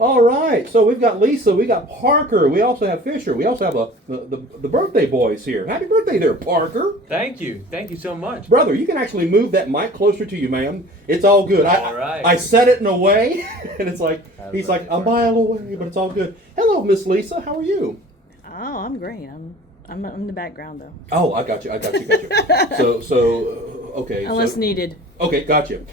All right, so we've got Lisa, we got Parker, we also have Fisher, we also have the birthday boys here. Happy birthday there, Parker. Thank you so much. Brother, you can actually move that mic closer to you, ma'am. It's all good. All right. I set it in a way, and it's like, he's like a Parker. mile away, but it's all good. Hello, Miss Lisa, how are you? Oh, I'm great. I'm in the background though. Oh, I got you. Okay. Unless needed. Okay, got you.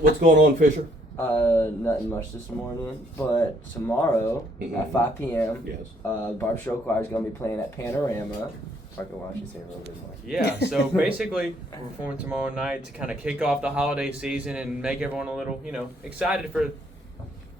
What's going on, Fisher? Nothing much this morning, but tomorrow at 5 p.m. Yes. Barbe Rock Choir is going to be playing at Panorama. Parker, why don't you say a little bit more? Yeah, so basically, we're performing tomorrow night to kind of kick off the holiday season and make everyone a little, excited for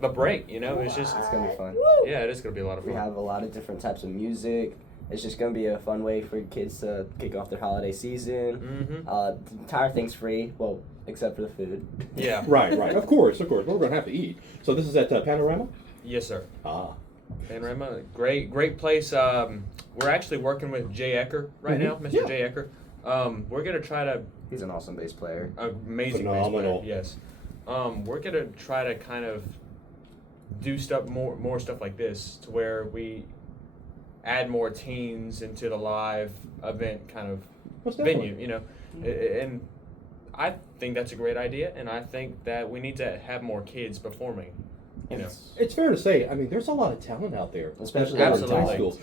the break. It's just, It's going to be fun. yeah, it is going to be a lot of fun. We have a lot of different types of music. It's just going to be a fun way for kids to kick off their holiday season. The entire thing's free, well, except for the food. Yeah. Right. Of course. We're going to have to eat. So this is at Panorama? Yes, sir. Ah. Panorama, great place. We're actually working with Jay Ecker right now, Mr. Yeah. Jay Ecker. We're gonna try to He's an awesome bass player. amazing Phenomenal. bass player, yes. We're gonna try to kind of do more stuff like this to where we add more teens into the live event kind of Most definitely. venue, and I think that's a great idea, and I think that we need to have more kids performing. It's fair to say, I mean, there's a lot of talent out there, Especially in Absolutely. high school.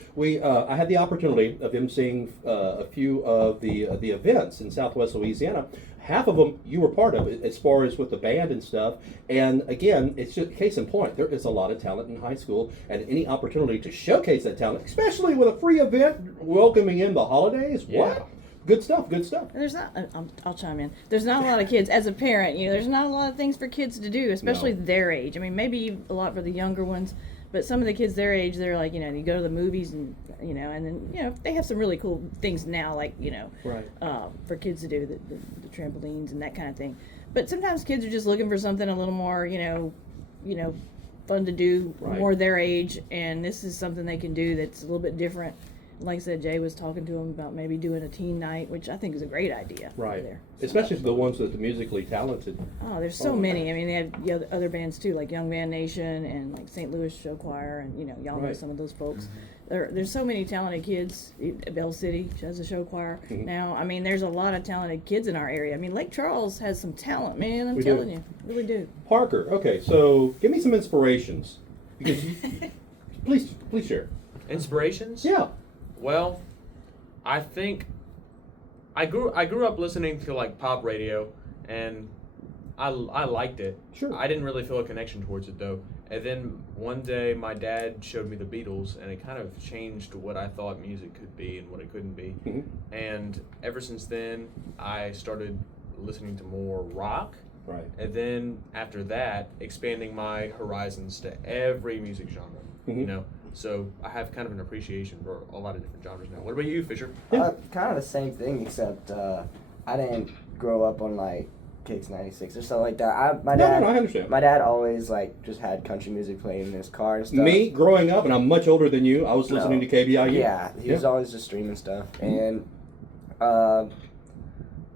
I had the opportunity of emceeing a few of the events in Southwest Louisiana. Half of them you were part of, as far as with the band and stuff. And again, it's just case in point. There is a lot of talent in high school, and any opportunity to showcase that talent, especially with a free event welcoming in the holidays. Yeah. What? Good stuff. There's not. I'll chime in. There's not a lot of kids. As a parent, there's not a lot of things for kids to do, especially No. their age. I mean, maybe a lot for the younger ones, but some of the kids their age, they're like, you go to the movies and and then they have some really cool things now, like Right. for kids to do the trampolines and that kind of thing. But sometimes kids are just looking for something a little more, fun to do, Right. more their age, and this is something they can do that's a little bit different. Like I said, Jay was talking to him about maybe doing a teen night, which I think is a great idea. Right. There. So- Especially for the ones that are musically talented. Oh, there's so many. I mean, they have other bands too, like Young Band Nation and like St. Louis Show Choir, and y'all know Right. some of those folks. There's so many talented kids. Bell City has a show choir Mhm. now. I mean, there's a lot of talented kids in our area. I mean, Lake Charles has some talent, man. I'm We do. telling you, really do. Parker, okay, so give me some inspirations. Because please share. Inspirations? Yeah. Well, I think I grew up listening to like pop radio, and I liked it. Sure. I didn't really feel a connection towards it though. And then one day my dad showed me the Beatles, and it kind of changed what I thought music could be and what it couldn't be. Mhm. And ever since then, I started listening to more rock. Right. And then after that, expanding my horizons to every music genre. Mhm. So I have kind of an appreciation for a lot of different genres now. What about you, Fisher? Yeah. Kind of the same thing, except I didn't grow up on like Kicks 96 or something like that. My No, dad, I understand. My dad always just had country music playing in his car and stuff. Me, growing up, and I'm much older than you, I was listening to KBIU. Yeah, he was always just streaming stuff, and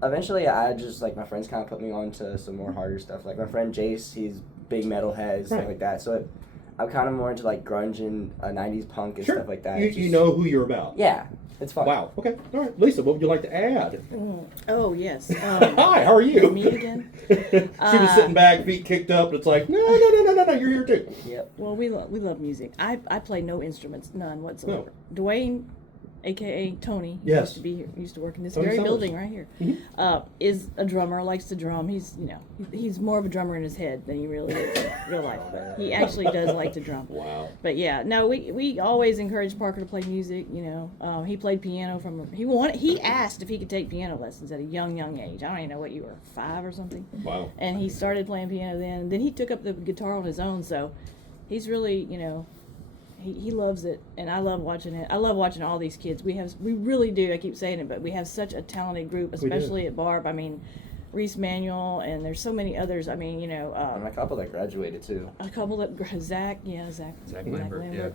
eventually I just my friends kind of put me on to some more harder stuff. Like my friend Jace, he's big metalhead, stuff Right. like that. So I'm kind of more into grunge and 90s punk and Sure. stuff like that. You know who you're about. Yeah, it's fun. Wow. Okay. All right. Lisa, what would you like to add? Oh yes. Hi. How are you? Me again? She was sitting back, feet kicked up. And it's like, no. You're here too. Yep. Well, we love music. I play no instruments, none whatsoever. Dwayne, aka Tony, Yes. used to work in this Tony very Summers. building right here. Mhm. Is a drummer, likes to drum. He's more of a drummer in his head than he really is in real life. But he actually does like to drum. Wow. But yeah, no, we always encourage Parker to play music. He played piano he asked if he could take piano lessons at a young age. I don't even know what you were, 5 or something. Wow. And he started playing piano then. Then he took up the guitar on his own. So he's really, he loves it, and I love watching it. I love watching all these kids. We really do. I keep saying it, but we have such a talented group, We do. especially at Barb. I mean, Reese Manuel, and there's so many others. I mean, And a couple that graduated too. a couple that Zach Lambert,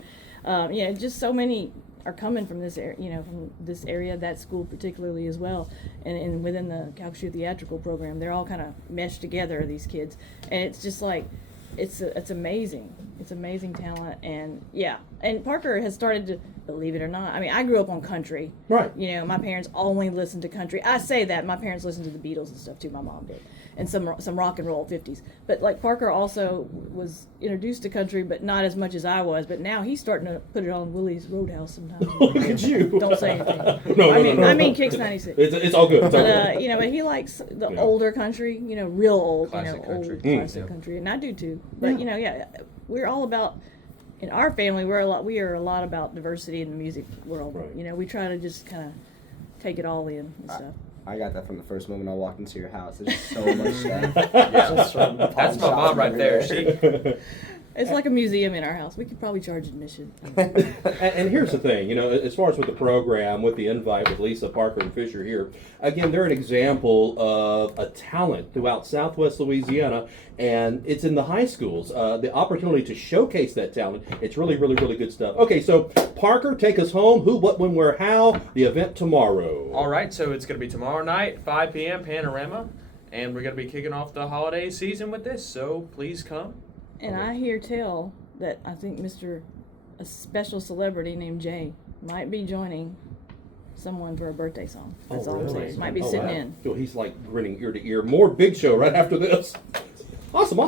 yeah. Just so many are coming from this area, from this area, that school particularly as well, and within the Calcasieu Theatrical program, they're all kind of meshed together. These kids, and it's just like, it's amazing. It's amazing talent, and yeah, and Parker has started to, believe it or not. I mean, I grew up on country. Right. You know, my parents only listened to country. I say that my parents listened to the Beatles and stuff too. My mom did, and some rock and roll 50s. But like Parker also was introduced to country, but not as much as I was. But now he's starting to put it on Willie's Roadhouse sometimes. Look at you. Don't say anything. No, I mean Kix 96. It's all good. It's all But good. you know, but he likes the Yeah. older country, you know, real old, Classic you know, country. old classic Yeah. country, and I do too. But Yeah. you know, yeah, we're all about. In our family, we are a lot about diversity in the music world. Right. You know, we try to just kind of take it all in and stuff. I got that from the first moment I walked into your house. There's just so much stuff. Yeah. Just from That's pawn my mom shops right there. everywhere. It's like a museum in our house. We could probably charge admission. And here's the thing, you know, as far as with the program, with the invite with Lisa, Parker, and Fisher here, again, they're an example of a talent throughout Southwest Louisiana, and it's in the high schools. The opportunity to showcase that talent, it's really, really, really good stuff. Okay, so Parker, take us home. Who, what, when, where, how, the event tomorrow. All right, so it's going to be tomorrow night, 5 p.m., Panorama, and we're going to be kicking off the holiday season with this, so please come. And I hear tell that I think a special celebrity named Jay might be joining someone for a birthday song. That's all I'm saying. Might be sitting in. So he's like grinning ear to ear. More Big Show right after this. Awesome.